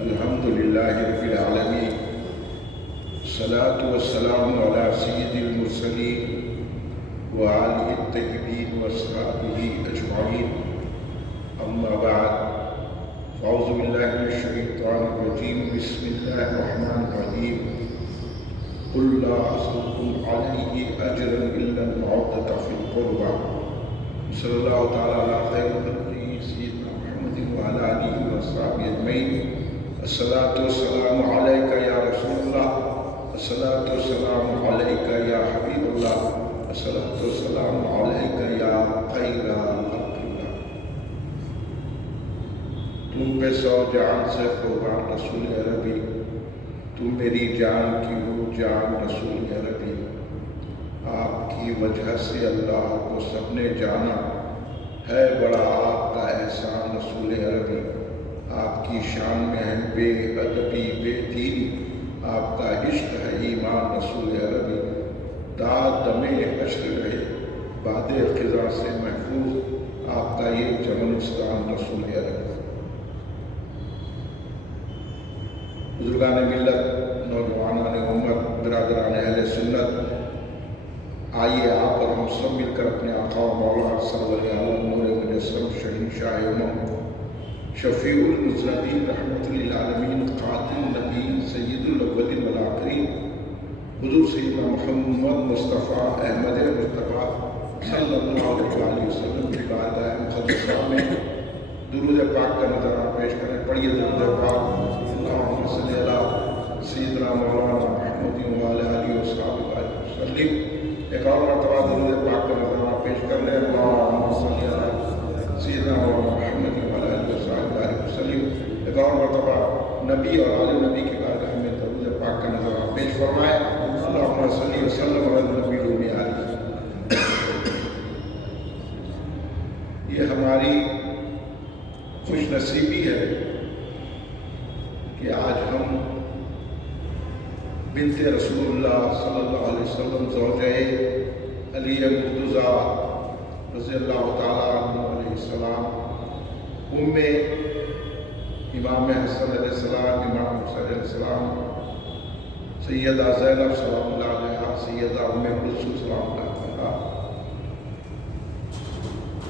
الحمد لله رب العالمين، الصلاة والسلام على سيد المرسلين وآله الطيبين وأصحابه أجمعين. أما بعد، فأعوذ بالله من الشيطان الرجيم. بسم الله الرحمن الرحيم. قل لا أسألكم عليه أجرا إلا المودة في القربى. صلى الله تعالى على خير خلقه سيدنا محمد وعلى آله وأصحابه أجمعين. الصلاة والسلام عليك يا رسول الله، الصلاة والسلام عليك يا حبيب الله، الصلاة والسلام عليك يا خير خلق الله. تم پہ سو جان سے قربان رسول عربی، تم میری جان کی ہو جان رسول عربی. آپ کی وجہ سے اللہ کو سب نے جانا، ہے بڑا آپ کا احسان رسول عربی. آپ کی شان میں ہے بے ادبی بے دینی، آپ کا عشق ہے ایمان رسول عربی. داد دم حشر رہے باد خزاں سے محفوظ، آپ کا یہ چمنستان رسول عربی. بزرگان ملت، نوجوانان امت، برادران اہل سنت، آئیے آپ اور ہم سب مل کر اپنے آقا و مولا سرور عالم نور مجسم شہنشاہ امم شفیع المذنبین رحمۃ للعالمین خاتم النبیین سید الاولین والآخرین حضور سیدنا محمد مصطفیٰ احمد مصطفیٰ صلی اللہ علیہ وسلم کی بارگاہ مقدسہ میں درود پاک کا نظرہ پیش کریں. پڑھیے درود پاک. اللہم صلی علی سیدنا مولانا محمد وعلی آلہ وصحبہ وسلم. ایک اور مرتبہ درود پاک کا نظرہ پیش کر لیں. اللہم صلی علی سیدنا مولانا محمد وعلی آلہ وصحبہ وسلم. ایک اور مرتبہ نبی اور آل نبی کی بارگاہ میں درود پاک کا نظرہ پیش فرمائے. اللہم صلی وسلم علی نبی الامی علیہ. یہ ہماری خوش نصیبی ہے کہ آج ہم بنت رسول اللہ صلی اللہ علیہ وسلم زوجہ علی مرتضیٰ رضی اللہ تعالیٰ عنہ علیہ السلام، امام حسن علیہ السلام، امام حسین علیہ السلام، سیدہ زینب سلام اللہ علیہا، سیدہ ام کلثوم سلام اللہ علیہا،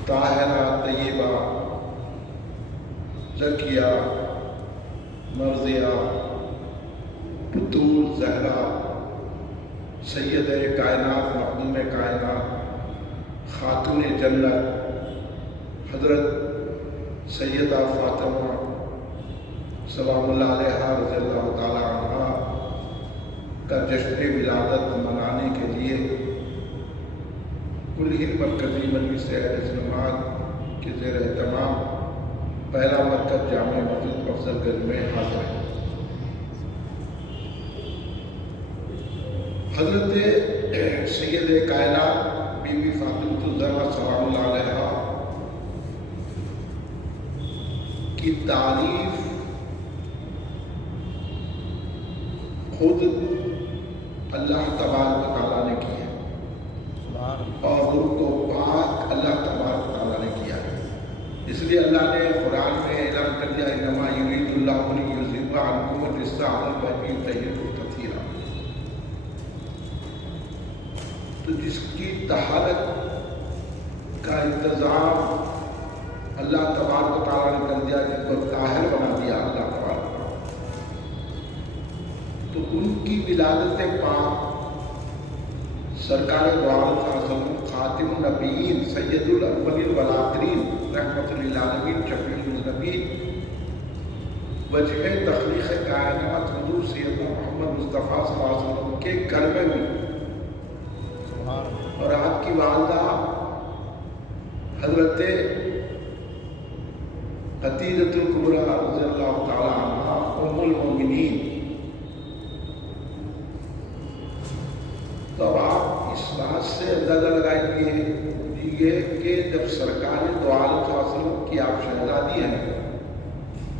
طاہرہ طیبہ زکیہ مرضیہ بطول زہرا سید کائنات مخدوم کائنات خاتون جنت حضرت سیدہ فاطمہ سلام اللہ علیہا رضی اللہ تعالی عنہا کا جشن ولادت منانے کے لیے کل ہند مرکزی مجلس اہل سنت کے زیر اہتمام پہلا مرکز جامع مسجد افضل گنج میں حاضر ہے. حضرت سید کائنات بی بی فاطمہ الزہرا سلام اللہ علیہا کی تعریف خود اللہ تبارک و تعالیٰ نے کی ہے اور ان کو پاک اللہ تبارک و تعالیٰ نے کیا ہے. اس لیے اللہ نے قرآن میں اعلان کر دیا انما یرید اللہ لیذھب عنکم الرجس اہل البیت ویطہرکم تطہیرا. تو جس کی طہارت کا انتظام اللہ تبارک و تعالیٰ نے کر دیا، جن کو طاہر بنا دیا اللہ تبارک و تعالیٰ، تو ان کی ولادت پاک سرکار دو عالم صلی اللہ علیہ وسلم خاتم النبیین سید الاولین والآخرین رحمۃ للعالمین شفیع المذنبین وجہ تخلیق کائنات حضور سیدنا محمد مصطفیٰ صلی اللہ علیہ وسلم کے گھر میں ہوئی. اور آپ کی والدہ حضرت خدیجۃ الکبریٰ رضی اللہ تعالی عنہا ام المومنین. تو اب آپ اس بات سے اندازہ لگائیے کہ جب سرکار دو عالم صلی اللہ علیہ وسلم کی آپ شہزادی ہیں،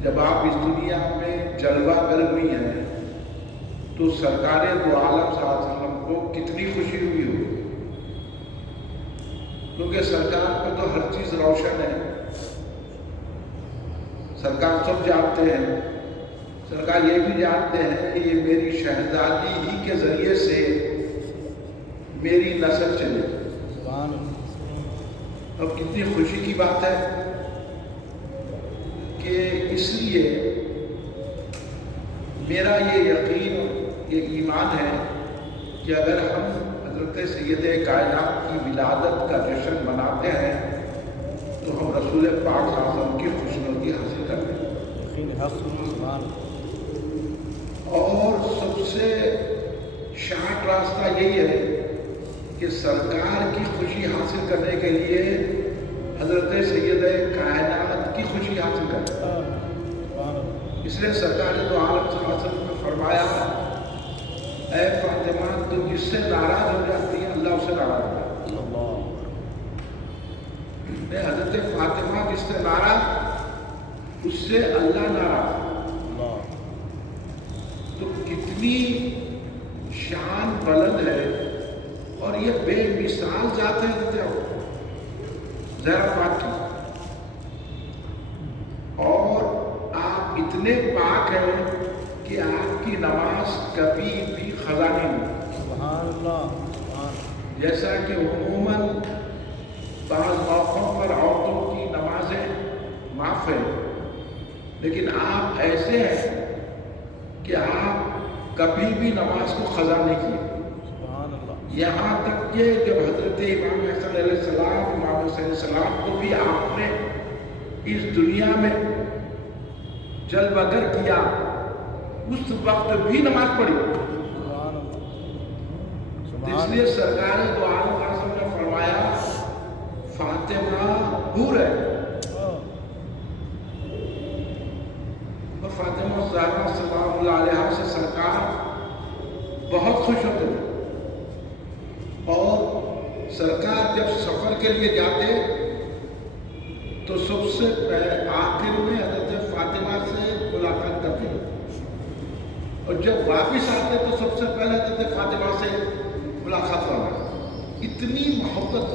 جب آپ اس دنیا میں جلوہ گر ہوئی ہیں، تو سرکار دو عالم صلی اللہ علیہ وسلم کو کتنی خوشی ہوئی ہوگی. کیونکہ سرکار پہ تو ہر چیز روشن ہے، سرکار سب جانتے ہیں سرکار یہ بھی جانتے ہیں کہ یہ میری شہزادی ہی کے ذریعے سے میری نسل چلے. اب کتنی خوشی کی بات ہے کہ اس لیے میرا یہ یقین، یہ ایمان ہے کہ اگر ہم حضرت سید کائنات کی ولادت کا جشن مناتے ہیں تو ہم رسول پاک صلی اللہ علیہ وسلم کی خوشنودی حاصل کرتے ہیں. اور سب سے شارٹ راستہ یہی ہے کہ سرکار کی خوشی حاصل کرنے کے لیے حضرت سید کائنات کی خوشی حاصل کرتے ہیں. اس لیے سرکار نے تو عالم صلی اللہ علیہ وسلم نے فرمایا، اے فاطمہ تم جس سے ناراض ہو جاتی ہے اللہ اس سے ناراض ہو جاتا ہے. حضرت فاطمہ جس سے ناراض اس سے اللہ ناراض. تو کتنی شان بلند ہے اور یہ بے مثال ذات ہے زہرا پاک کی. اور آپ اتنے پاک ہیں کہ آپ کی نماز کبھی بھی خضا نہیں ہوئی. سبحان اللہ. جیسا کہ عموماً بعض موقعوں پر عورتوں کی نمازیں معاف ہیں، لیکن آپ ایسے ہیں کہ آپ کبھی بھی نماز کو خضا نہیں کیے. سبحان اللہ. یہاں تک کہ جب حضرت امام حسن علیہ السلام، امام حسین علیہ السلام کو بھی آپ نے اس دنیا میں جل وگر کیا، اس وقت بھی نماز پڑھی. سبحان اللہ. اس لیے سرکار دو عالم اعظم نے فرمایا فاطمہ حور ہے. اور فاطمہ زہرا سلام اللہ علیہ سے سرکار بہت خوش ہوتے تھے. اور سرکار جب سفر کے لیے جاتے تو سب سے آخر میں حضرت فاطمہ سے ملاقات کرتے، اور جب واپس آتے تو سب سے پہلے حضرت فاطمہ سے ملاقات کرنا. اتنی محبت.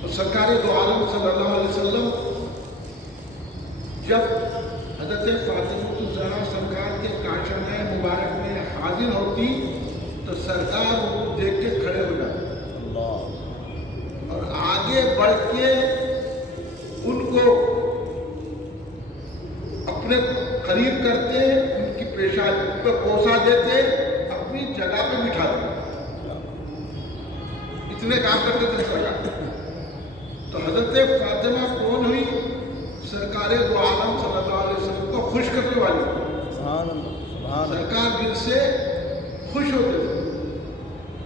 اور سرکار دو عالم صلی اللہ علیہ وسلم جب حضرت فاطمہ زہرا سرکار کے کاشانہ مبارک میں حاضر ہوتی تو سرکار ان کو دیکھ کے کھڑے ہو جاتے اور آگے بڑھ کے ان کو اپنے قریب کرتے، ان کی پیشانی پہ بوسہ دیتے، اپنی جگہ پہ بٹھاتے. اتنے کام کرتے تھے سرکار. تو حضرت فاطمہ کون ہوئی؟ سرکار دو عالم صلی اللہ علیہ وسلم کو خوش کرنے والی. سبحان اللہ. سرکار دل سے خوش ہوتے تھے.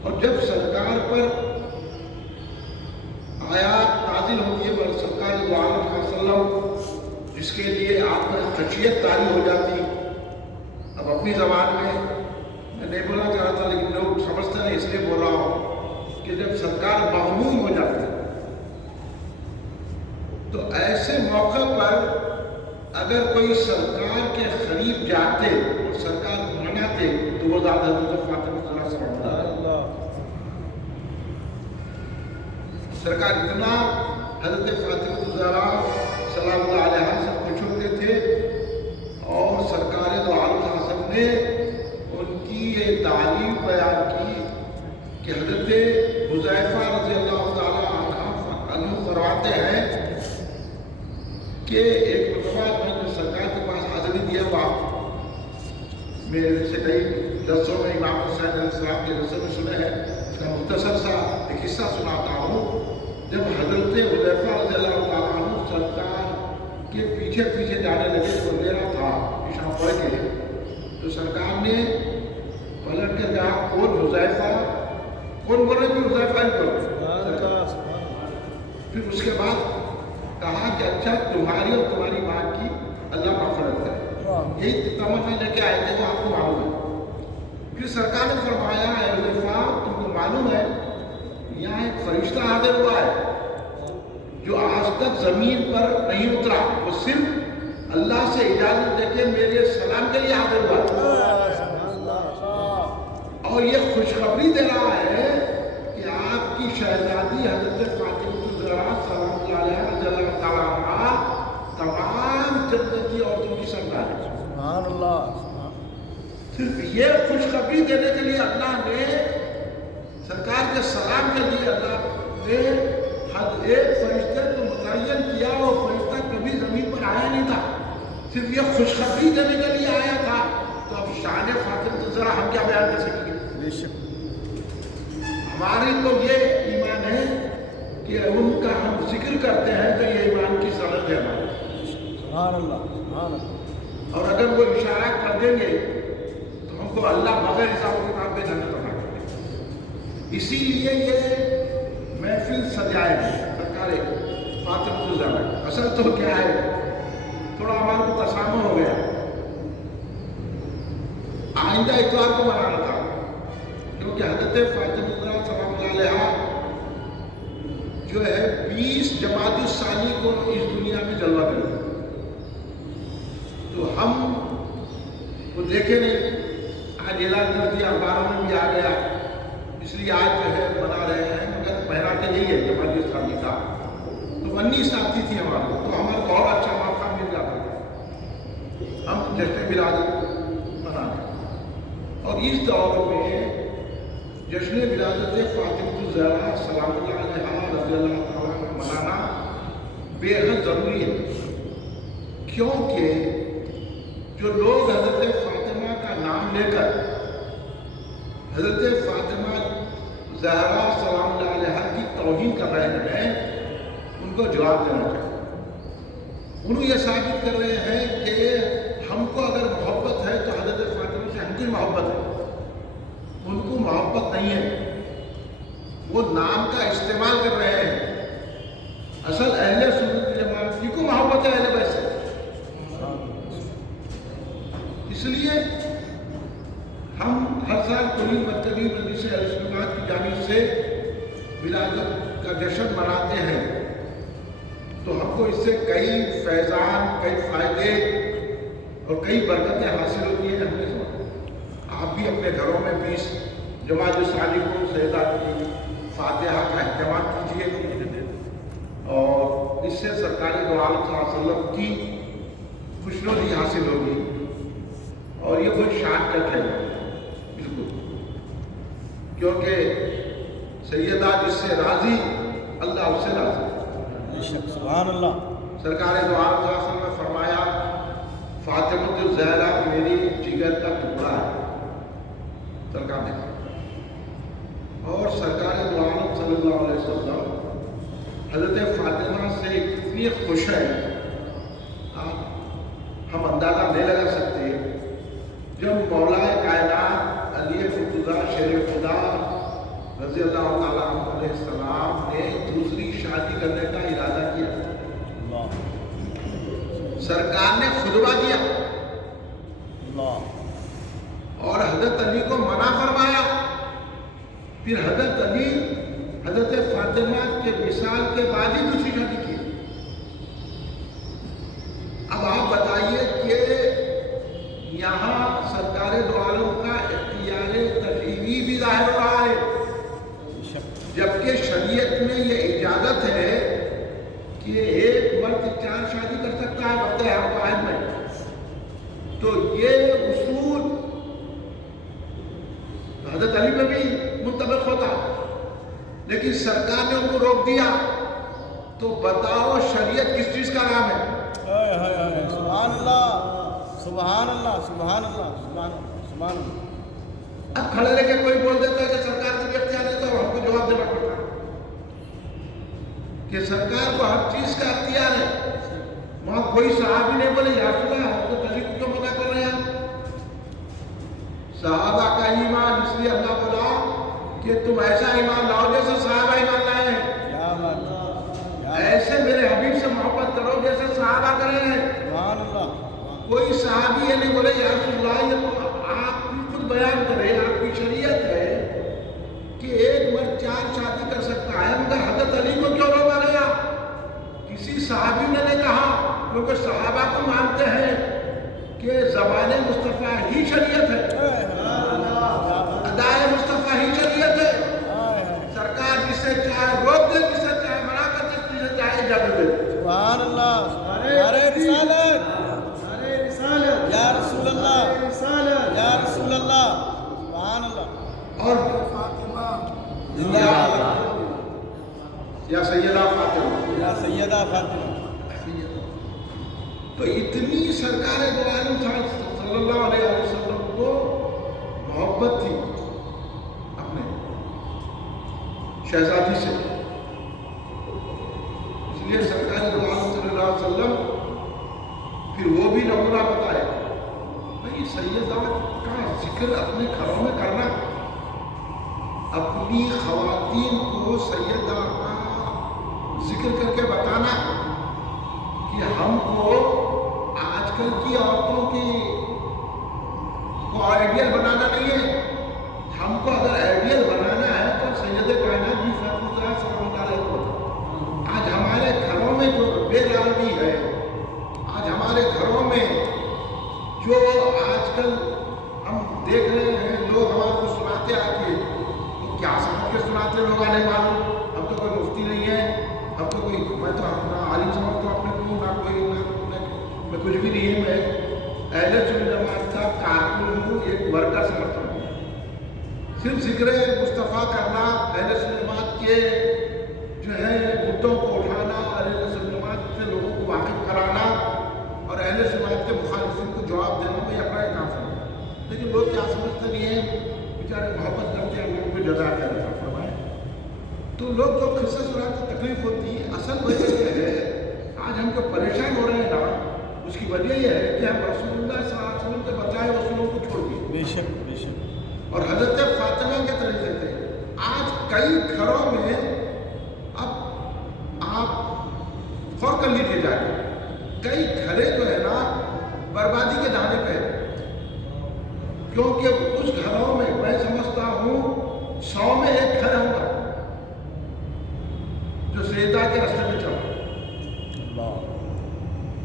اور جب سرکار پر آیات نازل ہوتی ہے اور سرکار دو عالم صلی اللہ علیہ وسلم جس کے لیے آپ میں خشیت طاری ہو جاتی. اب اپنی زبان میں نہیں بولنا چاہ رہا تھا لیکن لوگ سمجھتے نہیں اس لیے بول رہا ہوں کہ جب سرکار مغموم ہو جاتی تو ایسے موقع پر اگر کوئی سرکار کے قریب جاتے اور سرکار کو مناتے تو وہ زیادہ حضرت فاطمہ زہرا سے مناتا. سرکار اتنا حضرت فاطمہ زہرا سلام اللہ علیہ سے خوش ہوتے تھے. اور سرکار دو عالم نے ان کی یہ تعلیم بیان کی کہ حضرت حذیفہ رضی اللہ تعالیٰ عنہ فرماتے ہیں کہ ایک مرتبہ میں نے سرکار کے پاس حاضری دیا میرے سے کئی درسوں میں امام حسین علیہ السلام کے درسوں میں سنے ہیں. اس کا مختصر سا ایک حصہ سناتا ہوں. جب حضرت حذیفہ رضی اللہ تعالیٰ عنہ سرکار کے پیچھے پیچھے جانے لگے تو میرا تھا پیشاب پڑ کے تو سرکار نے پلٹ کر کہا کون حذیفہ؟ کون بولے کہ حذیفہ ہی کرو. پھر اس کے بعد کہا کہ اچھا تمہاری اور تمہاری ماں کی اللہ مغفرت کرے. یہی تمنا لے کے آئے تھے وہ آپ کو معلوم ہے. پھر سرکار نے فرمایا اے حذیفہ تم کو معلوم ہے یہاں ایک فرشتہ حاضر ہوا ہے جو آج تک زمین پر نہیں اترا، وہ صرف اللہ سے اجازت دے کے میرے سلام کے لیے حاضر ہوا اور یہ خوشخبری دے رہا ہے کہ آپ کی شہزادی حضرت فاطمہ زہرا سلام اللہ علیہ رضی اللہ تعالیٰ عنہا تمام جنتی عورتوں کی سردار ہے. سبحان اللہ صرف یہ خوشخبری دینے کے لیے اللہ نے سرکار کے سلام کے لیے اللہ نے ایک فرشتے کو متعین کیا اور فرشتہ کبھی زمین پر آیا نہیں تھا، صرف یہ خوشخبری دینے کے لیے آیا تھا۔ تو اب شان فاطمہ ذرا ہم کیا بیان کر سکیں گے؟ بے شک ہماری تو یہ ایمان ہے کہ ان کا ہم ذکر کرتے ہیں تو یہ ایمان کی سند ہے ہماری۔ سبحان اللہ سبحان اللہ۔ اور اگر وہ اشارہ کر دیں گے تو ہم کو اللہ بغیر حساب و کتاب کے جنت بنا دیں گے۔ اسی لیے یہ محفل سجائے سرکار فاطمہ الزہرا۔ اصل تو کیا ہے، تھوڑا ہمارا کو تسامح ہو گیا، آئندہ اتوار کو منانا تھا، کیونکہ حضرت فاطمہ الزہرا سلام اللہ علیہا جو ہے 20 جمادی الثانی کو اس دنیا میں جلوہ کریں، تو ہم وہ دیکھے نہیں، آج اعلان کر دیا، اخباروں میں بھی آ گیا، اس لیے آج جو ہے منا رہے ہیں، مگر بہراتے نہیں ہے جمادی الثانی تھا تو 19 آتی تھی ہمارے، تو ہمارا بہت اچھا موقع مل جاتا تھا، ہم جشن ولادت مناتے۔ اور اس دور میں جشن ولادت فاطمہ الزہرا سلام اللہ علیہا رضی اللہ تعالیٰ عنہ منانا بے حد ضروری ہے، کیونکہ جو لوگ حضرت فاطمہ کا نام لے کر حضرت فاطمہ زہرا سلام اللہ علیہا کی توہین کر رہے ہیں، ان کو جواب دینا چاہیے۔ انہوں یہ ثابت کر رہے ہیں کہ ہم کو اگر محبت ہے تو حضرت فاطمہ سے ہم کی محبت ہے، ان کو محبت نہیں ہے، وہ نام کا استعمال کر رہے ہیں۔ اصل اہل سنت جماعت کی کو محبت ہے اہل بیت سے، اس لیے ہم ہر سال کلی مرکزی مجلس اہل سنت کی جانب سے ولادت کا جشن مناتے ہیں، تو ہم کو اس سے کئی فیضان، کئی فائدے اور کئی برکتیں حاصل ہوتی ہیں۔ ہم نے آپ بھی اپنے گھروں میں 20 جمادی الثانی کو سیدہ کی فاتحہ کا اہتمام کیجیے، اور اس سے سرکار دو عالم صلی اللہ علیہ وسلم کی خوشنودی حاصل ہوگی، اور یہ کوئی شان تک ہے بالکل، کیونکہ سیدہ جس سے راضی اللہ اس سے راضی۔ سبحان اللہ۔ سرکار دو عالم صلی اللہ علیہ وسلم نے فرمایا فاطمہ الزہرا میری جگر کا ٹکڑا ہے، سرکار نے کہا، اور سرکار دو عالم صلی اللہ علیہ وسلم حضرت فاطمہ سے اتنی خوش ہے، ہم اندازہ نہیں لگا سکتے۔ جب مولا کائنات علی مرتضیٰ شیر خدا رضی اللہ تعالیٰ عنہ علیہ السلام نے دوسری شادی کرنے کا ارادہ کیا، سرکار نے خطبہ دیا اور حضرت علی کو منع فرمایا، پھر حضرت علی حضرت فاطمہ کے وصال کے بعد ہی دوسری شادی کی۔ اب آپ بتائیے کہ یہاں سرکار دو عالم کا اختیار تشریعی بھی ظاہر ہو رہا ہے، جبکہ شریعت میں یہ اجازت ہے کہ ایک مرد 4 شادی کر سکتا ہے وقت حرم واحد میں، تو یہ اصول حضرت علی میں بھی منطبق ہوتا، لیکن سرکار نے ان کو روک دیا۔ تو بتاؤ شریعت کس چیز کا نام ہے؟ سبحان اللہ سبحان اللہ سبحان اللہ سبحان اللہ سبحان اللہ۔ اب کھڑے رہ کے کوئی بول دیتا ہے کہ سرکار کو بھی اختیار ہے، تو ہم کو جواب دینا پڑتا ہے کہ سرکار کو ہر چیز کا اختیار ہے۔ وہاں کوئی صحابی نہیں بولے یا رسول اللہ ہم کو تجھے کیوں منع کر رہے ہیں؟ صحابہ کا ایمان، اس لیے اللہ بولا کہ تم ایسا ایمان لاؤ جیسے صحابہ ایمان لائے ہیں، ایسے میرے حبیب سے محبت کرو جیسے صحابہ کرے ہیں۔ سبحان اللہ۔ کوئی صحابی یہ نہیں بولے یا رسول اللہ، یہ تو آپ خود بیان کریں، آپ کی شریعت ہے کہ ایک مرد 4 شادی کر سکتا ہے، مگر حضرت علی کو کیوں روکا گیا؟ کسی صحابی نے نہیں کہا، کیونکہ صحابہ کو مانتے ہیں کہ زبان مصطفیٰ ہی شریعت ہے، ادائے مصطفیٰ ہی شریعت ہے۔ سرکار جسے چاہے روک دے، جسے چاہے منع کر دے، جسے چاہے اجازت دے۔ سبحان اللہ۔ نعرہ رسالت یا رسول شہزادی سے. اس لیے سرکار دو عالم صلی اللہ علیہ وسلم پھر وہ بھی نمونہ بتائے. بھائی سیدہ کا ذکر اپنے گھروں میں کرنا، اپنی خواتین کو سیدہ کا ذکر کر کے بتانا کہ ہم کو آج کل کی عورتوں کی کو آئیڈیل بنانا نہیں ہے. ہم کو اگر آئیڈیل بنانا ہے تو سید کائنات بھی فاطمہ صلی اللہ علیہ وسلم. آج ہمارے گھروں میں جو بے دردی ہے، آج ہمارے گھروں میں جو آج کل ہم دیکھ رہے ہیں، لوگ ہمارے کو سناتے آ کے کیا سمجھ کے سناتے لوگ نہیں معلوم. ہم تو کوئی مفتی نہیں ہے، ہم تو کوئی میں تو اپنا عالم سمجھتا ہوں اپنے کو، نہ کوئی میں کچھ بھی نہیں ہے. میں اہل سنت جماعت کا کارکن ہوں، ایک ورکر سمجھتا ہوں. صرف ذکر مصطفیٰ کرنا، اہل سنت جماعت کے جو ہے مدعوں کو اٹھانا، اہل سنت جماعت سے لوگوں کو واقف کرانا اور اہل سنت جماعت کے مخالفین کو جواب دینا، میں اپنا ایک کام سمجھتا ہوں. لیکن لوگ کیا سمجھتے نہیں ہیں، بیچارے محبت کرتے ہیں، لوگوں کو جزا کرنا فرمائے. تو لوگ جو قصہ سنا تو تکلیف ہوتی ہے. اصل وجہ یہ ہے آج ہم جو پریشان ہو رہے ہیں نا، اس کی وجہ یہ ہے کہ ہم رسول اللہ صلی اللہ علیہ وسلم کے بتائے رسولوں کو چھوڑ دیے. بے شک بے شک. اور حضرت فاطمہ کے طریقے تھے. آج کئی گھروں میں اب آپ غور کر لیجیے جا کے، کئی گھریں جو ہے نا بربادی کے دہانے پہ ہیں. کیونکہ اس گھروں میں میں سمجھتا ہوں 100 میں ایک گھر ہوگا جو سیدہ کے راستے میں چل.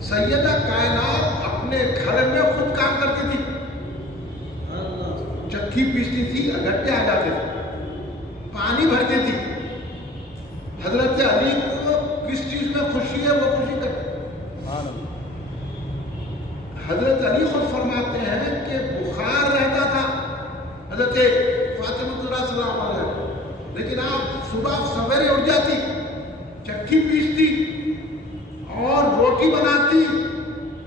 سیدہ کائنات اپنے گھر میں خود کام کرتی تھی، چکی پیستی تھی، گٹے آ جاتے تھے، پانی بھرتی تھی. حضرت علی کو کس چیز میں خوشی ہے وہ خوشی کرتے. حضرت علی خود فرماتے ہیں کہ بخار رہتا تھا حضرت فاطمہ صلی اللہ علیہ وسلم، لیکن آپ صبح سویرے اٹھ جاتی، چکی پیستی اور روٹی بناتی،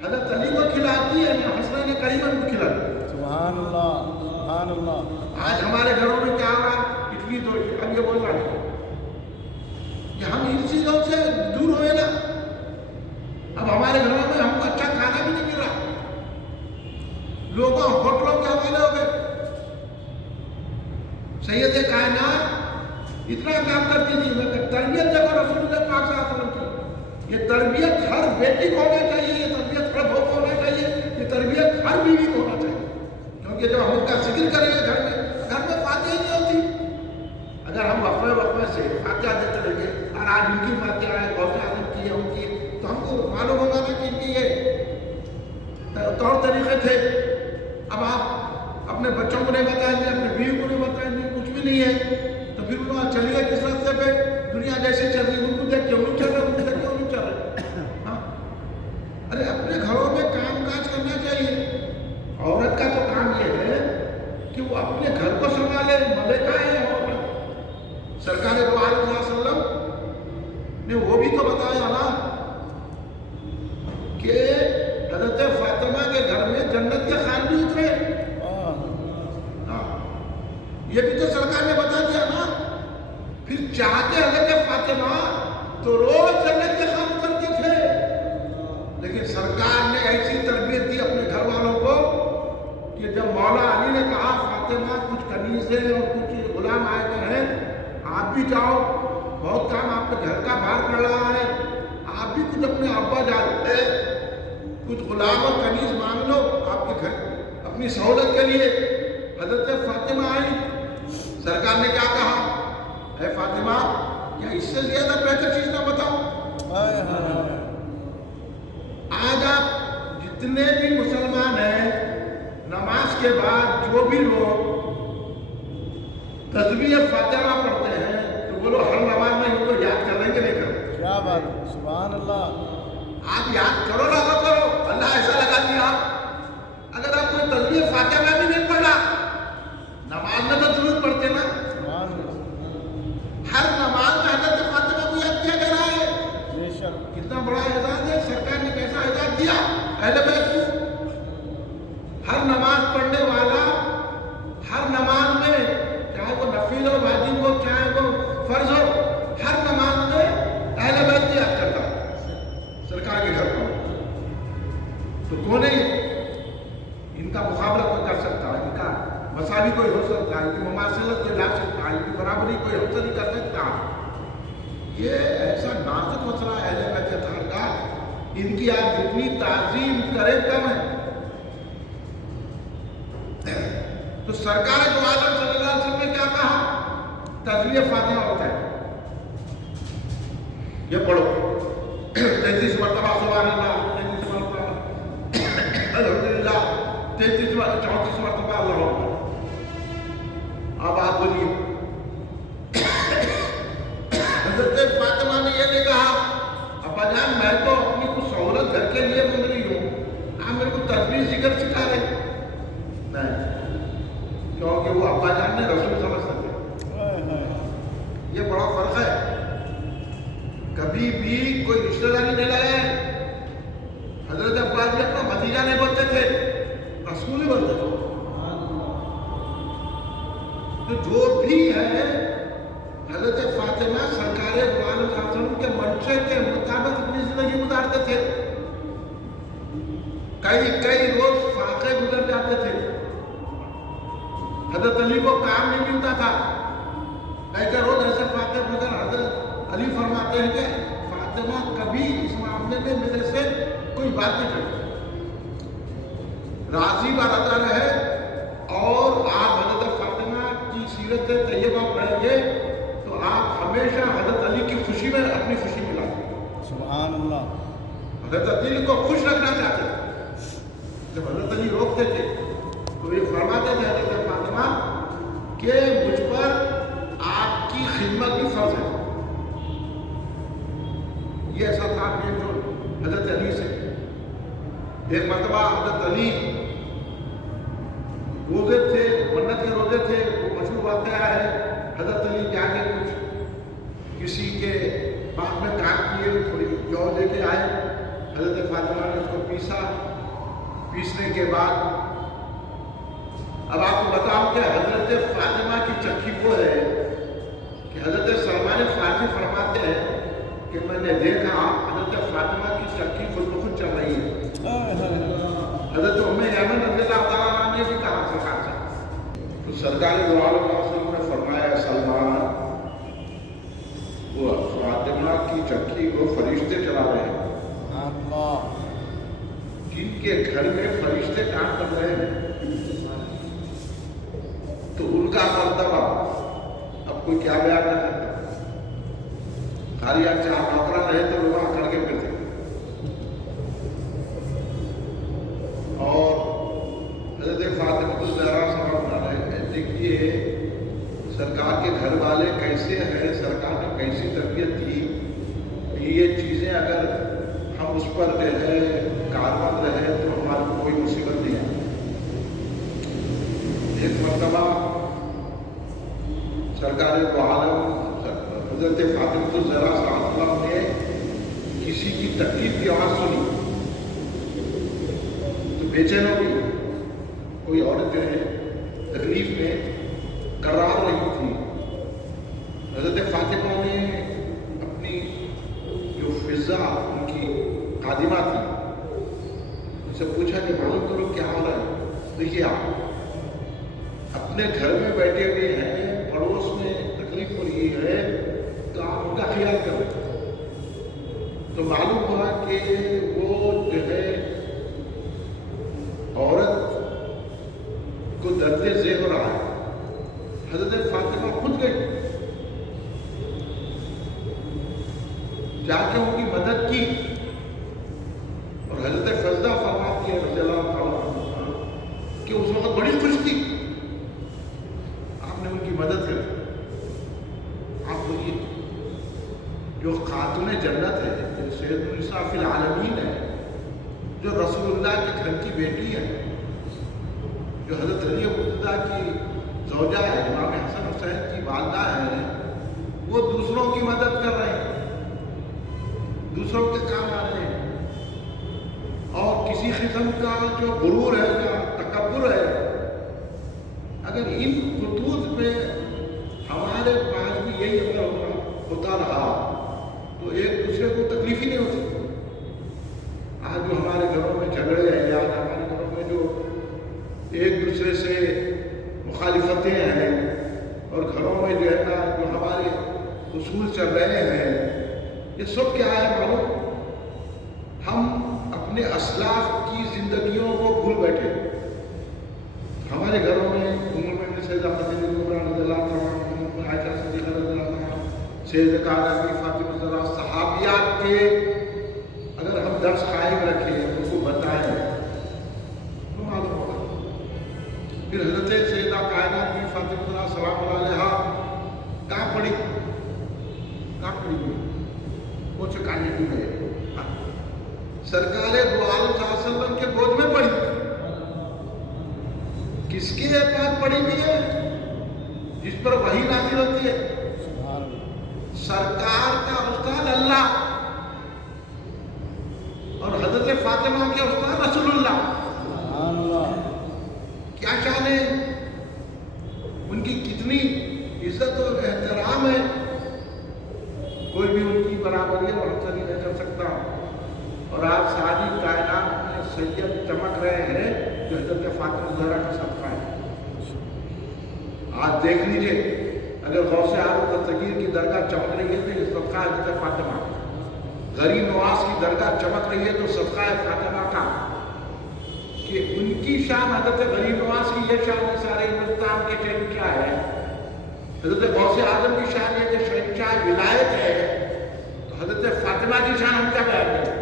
حضرت علی کو کھلاتی ہے، حسنین کریمن کو کھلاتی. سبحان اللہ سبحان اللہ. آج ہمارے گھروں میں کیا ہو رہا ہے؟ اٹلی تو اب یہ بول رہا نہیں کہ ہم ان چیزوں سے دور ہوئے نا. اب ہمارے گھروں میں ہم کو اچھا کھانا بھی نہیں مل رہا، لوگوں ہوٹلوں کے حوالے ہو گئے. سید کائنات اتنا کام کرتی تھی. تربیت دیکھو رسول اللہ پاک صلی اللہ علیہ وسلم کی. یہ تربیت ہر بیٹی کو ہونا چاہیے، یہ تربیت ہر بہو کو ہونا چاہیے، یہ تربیت ہر بیوی کو ہونا چاہیے. کیونکہ جب ہم ان کا ذکر کریں گے گھر میں فاتحہ نہیں ہوتی. اگر ہم وقفے سے فاتحہ دیتے رہیں گے اور آج ان کی فاتحہ ہے، غوث اعظم کی ہے، ان کی، تو ہم کو معلوم ہوگا نا کہ ان کی یہ طور طریقے تھے. اب آپ اپنے بچوں کو نہیں بتائیں گے، اپنے بیوی کو نہیں بتائیں گے، کچھ بھی نہیں ہے، تو پھر وہ چلیے کس راستے پہ؟ دنیا جیسے چل رہی ان کو دیکھ کے انہوں چل رہے، ان کو دیکھ کے انہوں چل رہے. ارے اپنے گھروں میں کام کاج کرنا چاہیے. عورت کا تو کام یہ ہے کہ وہ اپنے گھر کو سنبھالے. ملکہ ہے عورت. سرکار دو عالم صلی اللہ علیہ وسلم نے وہ بھی تو بتایا نا کہ حضرت فاطمہ کے گھر میں جنت کے خوان بھی اترے. یہ بھی تو سرکار نے بتا دیا نا. پھر چاہتے حضرت فاطمہ تو روز جنت کے خوان اترتے تھے، لیکن سرکار نے ایسی تربیت دی اپنے گھر والوں کو کہ جب مولا علی نے کہا فاطمہ کچھ کنیزیں اور کچھ غلام آئے ہوئے ہیں، آپ بھی جاؤ، بہت کام آپ کے گھر کا باہر پڑ رہا ہے، آپ بھی کچھ اپنے ابا جان کچھ غلام اور کنیز مانگ لو آپ کے گھر اپنی سہولت کے لیے. حضرت فاطمہ آئی، سرکار نے کیا کہا؟ اے فاطمہ کیا اس سے زیادہ بہتر چیز نہ بتاؤ؟ آج آپ جتنے بھی مسلمان ہیں نماز کے بعد جو بھی لوگ تسبیح فاطمہ پڑھتے ہیں تو وہ لوگ ہر نماز میں ان کو یاد کر رہے ہیں کہ نہیں کر رہے؟ کیا بات ہے، سبحان اللہ. آپ یاد کرو نہ کرو، اللہ ایسا لگا دیا. اگر آپ کوئی تسبیح فاطمہ بھی نہیں پڑھا، نماز میں تو ضرور پڑھتے نا. ہر نماز میں حضرت فاطمہ کو یاد کیا جا رہا ہے. کتنا بڑا اعزاز ہے، سرکار نے کیسا اعزاز دیا اہل بیت کو. ہر نماز پڑھنے والا ہر نماز میں، چاہے وہ نفل ہو، واجب ہو، چاہے وہ فرض ہو، ان کا مقابلہ کوئی کر سکتا ہے، ان کا مساوی کوئی ہو سکتا ہے، ان کی مماثلت کوئی لا سکتا ہے، ان کی برابری کوئی ہم سے نہیں کر سکتا. یہ ایسا نازک مسئلہ ہے اہل بیت اطہار کا، ان کی آپ جتنی تعظیم کریں کم ہے. تو سرکار دو عالم صلی اللہ علیہ وسلم نے کیا کہا؟ تزویہ فاطمہ ہوتا ہے. یہ پڑھو 33 مرتبہ سبحان اللہ، 33 مرتبہ الحمدللہ، 34 مرتبہ اللہ اکبر. اب آپ بولیے، حضرت فاطمہ نے یہ نہیں کہا ابا جان میں تو اپنی کچھ سہولت گھر کے لیے بول رہی ہوں، آپ میرے کو تسبیح ذکر سکھا رہے؟ نہیں، کیونکہ وہ ابا جان نے رسول سمجھتے تھے. یہ بڑا فرق ہے. کبھی بھی کوئی رشتہ داری نہیں لگائے. حضرت عباس بھی اپنا بھتیجا نہیں بولتے تھے، رسول ہی بولتے تھے. تو جو بھی ہے حضرت فاطمہ سرکار دو عالم صلی اللہ علیہ وسلم کے منشے کے مطابق اپنی زندگی گزارتے تھے. کئی روز فاقے گزر جاتے تھے. حضرت علی کو کام نہیں ملتا تھا، کئی روز ایسے فاقے گزر. حضرت علی فرماتے ہیں کہ فاطمہ کبھی اس معاملے میں میرے سے کوئی بات نہیں کرتی، راضی برضا رہے. اور آپ حضرت فاطمہ کی سیرت طیبہ پڑھیں گے تو آپ ہمیشہ حضرت علی کی خوشی میں اپنی خوشی ملاتے ہیں. سبحان اللہ. حضرت علی کو خوش رکھنا چاہتے تھے. جب حضرت علی روکتے تھے تو یہ فرماتے تھے حضرت فاطمہ کہ مجھ پر آپ کی خدمت بھی فرض ہے. یہ ایسا تھا کہ جو حضرت علی سے ایک مرتبہ حضرت علی روزے تھے، منت کے روزے تھے. وہ مشہور واقعہ ہے، حضرت علی جا کے کچھ کسی کے باغ میں کام کیے، تھوڑی جو لے کے آئے. حضرت فاطمہ نے اس کو پیسا. پیسنے کے بعد اب آپ کو بتاؤں کہ حضرت فاطمہ کی چکی وہ ہے کہ حضرت سلمان فارسی فرماتے ہیں کہ میں نے دیکھا حضرت فاطمہ کی چکی خود بخود چل رہی ہے. حضرت ام ایمن رضی اللہ تعالیٰ عنہ نے بھی کہا سرکار سے. تو سرکار دو عالم صلی اللہ علیہ وسلم نے فرمایا سلمان وہ فاطمہ کی چکی کو فرشتے چلا رہے ہیں. جن کے گھر میں فرشتے کام کر رہے ہیں تو ان کا مرتبہ اب کوئی کیا بیان نہ کرتا. خالی آپ چاہ نوکرا رہے تو لوگ کر کے پھرتے. اور حضرت فاطمہ کو ذرا سبب بنا رہے ہیں. دیکھیے سرکار کے گھر والے کیسے ہیں، سرکار نے کیسی تربیت دی. یہ چیزیں اگر ہم اس پر جو ہے کاربند رہے تو ہمارے کو کوئی مصیبت نہیں ہے. ایک مرتبہ سرکار دو عالم حضرت فاطمہ الزہرا صلی اللہ نے کسی کی تکلیف کی آواز سنی تو بے چین ہو گئی. کوئی عورت جو ہے تکلیف میں کرار رہی تھی. حضرت فاطمہ نے اپنی جو فضا ان کی خادمہ تھی ان سے پوچھا کہ معلوم کرو کیا ہو رہا ہے. دیکھیے آپ اپنے گھر میں بیٹھے ہوئے ہیں، پڑوس میں تکلیف ہو رہی ہے تو آپ ان کا خیال کریں. تو معلوم ہوا کہ وہ جو ہے عورت کو درد ذیل ہو رہا ہے. حضرت فاطمہ خود گئی، جا کے ان کی مدد کی. اور حضرت فضلہ فرماتی ہے رضی اللہ عنہ کہ اس وقت بڑی خوش تھی، آپ نے ان کی مدد کری. آپ بولیے جو خاتون جنت ہے، جو سید النساء فی العالمین ہے، جو رسول اللہ کے گھر کی بیٹی ہے، جو حضرت علی مرتضیٰ کی زوجہ ہے، امام حسن حسین کی والدہ ہے، وہ دوسروں کی مدد کر رہے ہیں، دوسروں کے کام آ رہے ہیں. اور کسی قسم کا جو غرور ہے یا تکبر ہے، اگر ان خطوط پہ ہمارے پاس بھی یہی اگر ہوتا رہا تو ایک دوسرے کو تکلیف ہی نہیں ہوتی. آج جو ہمارے گھروں میں جھگڑے ہیں یا ہمارے گھروں میں جو ایک دوسرے سے مخالفتیں ہیں اور گھروں میں جو ہے نا جو ہمارے اصول چل رہے ہیں یہ سب کیا ہے معلوم؟ ہم اپنے اسلاف کی زندگیوں کو بھول بیٹھے. ہمارے گھروں میں عموماً سید احمد رضی اللہ عنہ، عائشہ صدیقہ رضی اللہ عنہ، سید عالم فاطمہ الزہرا، صحابیات کے اگر ہم درس قائم رکھیں ان کو بتائیں تو معلوم ہوگا. پھر حضرت سیدہ کائنات کی فاطمہ الزہرا سلام اللہ علیہا کہاں پڑھی ہوئی؟ وہ چکانے کی گئے سرکار دو عالم صلی اللہ علیہ وسلم کے گود میں پڑھی. کس کے پاس پڑھی ہوئی ہے؟ جس پر وحی نازل ہوتی ہے. سرکار کا استاد اللہ اور حضرت فاطمہ کے استاد رسول اللہ. کیا شان ہے ان کی، کتنی عزت اور احترام ہے. کوئی بھی ان کی برابری اور حاصل نہیں کر سکتا. اور آپ ساری کائنات میں سید چمک رہے ہیں جو حضرت فاطمہ الزہرا کا صدقہ ہے. آج دیکھ لیجئے اگر غوث اعظم دستگیر کی درگاہ چمک رہی ہے تو یہ صدقہ ہے حضرت فاطمہ. غریب نواز کی درگاہ چمک رہی ہے تو صدقہ ہے فاطمہ کا. کہ ان کی شان حضرت غریب نواز کی یہ شان ہے سارے ہندوستان کے شہنشاہ ہے. حضرت غوث اعظم کی شان یہ کہ شہنشاہ ولایت ہے. تو حضرت فاطمہ کی شان ہم کیا بیان کریں؟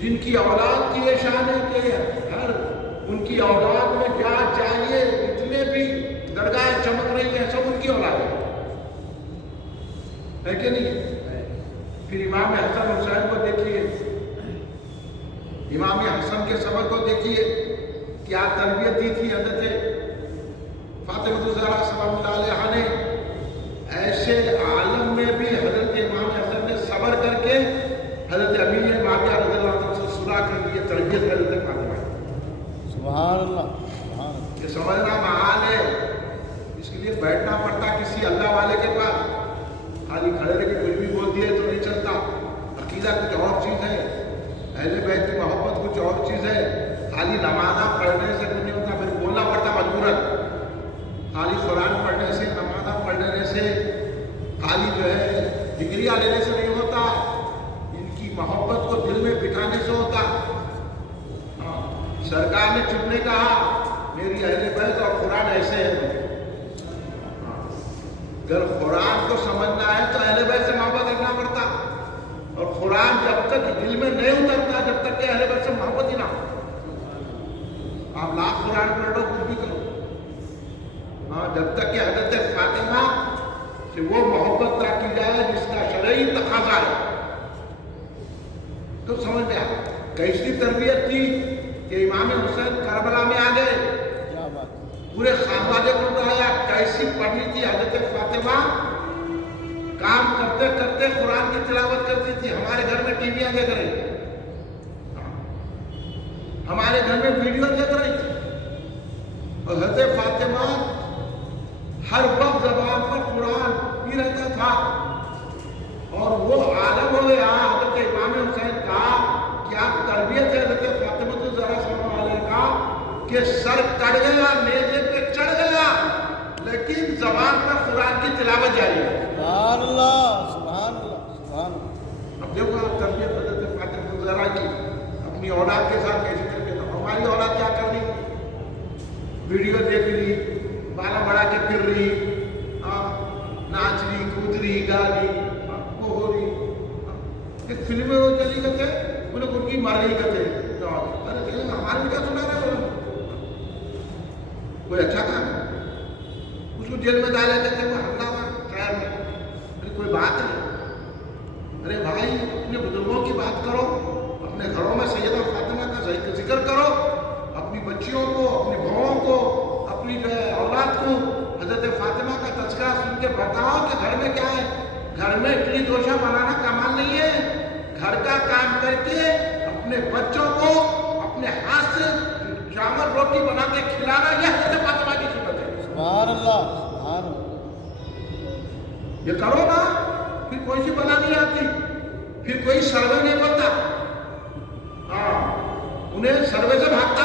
جن کی اولاد کی یہ شان ہے کہ ہر ان کی اولاد میں جائیے جتنے بھی درگاہ چمک رہی ہیں سب ان کی اولاد ہے کہ نہیں؟ پھر امام حسن حسین کو دیکھیے، امام حسن کے سبق کو دیکھیے، کیا تربیت دی تھی حضرت فاطمہ الزہرا سلام اللہ علیہا نے. ایسے عالم میں بھی حضرت امام حسن نے صبر کر کے حضرت امیر معاویہ رضی اللہ عنہ سے صلح کر لیے. تربیت ہے حضرت فاطمہ. سبحان اللہ. یہ سمجھنا محال ہے. اس کے لیے بیٹھنا پڑتا کسی اللہ والے کے پاس. خالی کھڑے رہ کے کچھ بھی بول دیے تو نہیں چلتا. عقیدہ کچھ اور چیز ہے، اہل بیت کی محبت کچھ اور چیز ہے. خالی نمازہ پڑھنے سے کچھ نہیں ہوتا، پھر بولنا پڑتا مجبوراً. خالی قرآن پڑھنے سے، نمازہ پڑھنے سے، خالی جو ہے ڈگریاں لینے سے نہیں ہوتا. ان کی محبت کو دل میں بٹھانے سے ہوتا. سرکار نے چپ نے کہا میری اہل بیت اور قرآن ایسے ہے. اگر قرآن کو سمجھنا ہے تو اہل بیت سے محبت رکھنا پڑتا. اور قرآن جب تک دل میں نہیں اترتا جب تک کہ اہل بیت سے محبت ہی نہ ہو. آپ لاکھ قرآن پڑھ لو کچھ بھی کرو، جب تک کہ حضرت فاطمہ سے وہ محبت نہ کی جائے جس کا شرعی تقاضا ہے. تو سمجھ میں آیا کیسی تربیت تھی کہ امام حسین کربلا میں آ گئے، پورے خانوادے کو بلایا. کیسی پڑھنی تھی حضرت فاطمہ، کام کرتے کرتے قرآن کی تلاوت کرتی تھی. ہمارے گھر میں ٹی ویاں دیکھ رہی تھی، ہمارے گھر میں ویڈیو دیکھ رہی تھی. اور حضرت فاطمہ ہر وقت زبان پر قرآن پی رہتا تھا. اور وہ عالم ہو گیا حضرت امام حسین کا. کیا تربیت ہے حضرت فاطمہ الزہرا صلی اللہ علیہ کا کہ سر کٹ گیا، نیزے پہ چڑھ گیا، لیکن زبان پر قرآن کی تلاوت جاری ہے. سبحان اللہ، سبحان اللہ، سبحان اللہ. اب دیکھو آپ تربیت حضرت فاطمہ الزہرا کی اپنی اولاد کے ساتھ کیسی تربیت. ہماری اولاد کیا کر رہی؟ ویڈیو دیکھ رہی، بالا بڑا کے پھر رہی، ناچ رہی، کود رہی، گا رہی، وہ ہو رہی. ایک فلم میں وہ چلی کرتے انہیں ان کی مر گئی کرتے. ارے ہمارے بھی کیا سنا رہے ہیں؟ کوئی اچھا کام ہے اس کو جیل میں ڈالا کہتے ہیں ہنگامہ شہر میں. ارے کوئی بات نہیں. ارے بھائی اپنے بزرگوں کی بات کرو، اپنے گھروں میں سیدہ فاطمہ کا ذکر کرو. اپنی بچیوں کو، اپنی بہوؤں کو، اپنی جو ہے اولاد کو حضرت فاطمہ کا تذکرہ سن کے بتاؤ کہ گھر میں کیا ہے. گھر میں اڈلی ڈوسا بنانا کمال نہیں ہے. گھر کا کام کر کے اپنے بچوں کو اپنے ہاتھ سے چاول روٹی بنا کے کھلانا یہ حضرت فاطمہ کی سنت ہے. سبحان اللہ، سبحان اللہ. یہ کرو نا، پھر کوئی سی بنا نہیں آتی، پھر کوئی سروے نہیں بنتا. انہیں سروے سے بھاگتا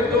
1 2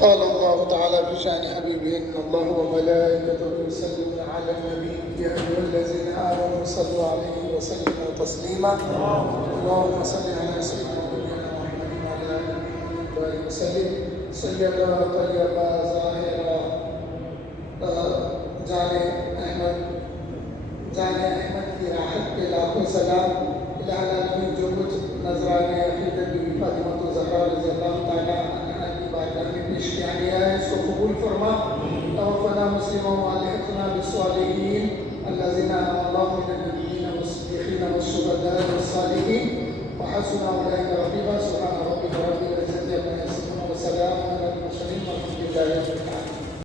قال الله تعالى في شأن حبيبه إن الله وملائكته يصلون على النبي يا أيها الذين آمنوا صلوا عليه وسلموا تسليما اللهم صل على سيدنا محمد وعلى آله وسلم سيدا طيبا ظاهرا جان احمد کی راحت پہ لاکھوں سلام الہ العالمین جو کچھ نذرانے عقیدت بی فاطمہ الزہرا رضی اللہ تعالیٰ عنہا کی بارگاہ میں پیش کیا گیا ہے اس کو قبول فرما توفنا مسلما والحقنا بالصالحین الذین انعم اللہ من النبیین والصدیقین والشہداء والصالحین وحسن اولئک رفیقا سبحان ربک رب العزة عما یصفون وسلام علی المرسلین والحمد للہ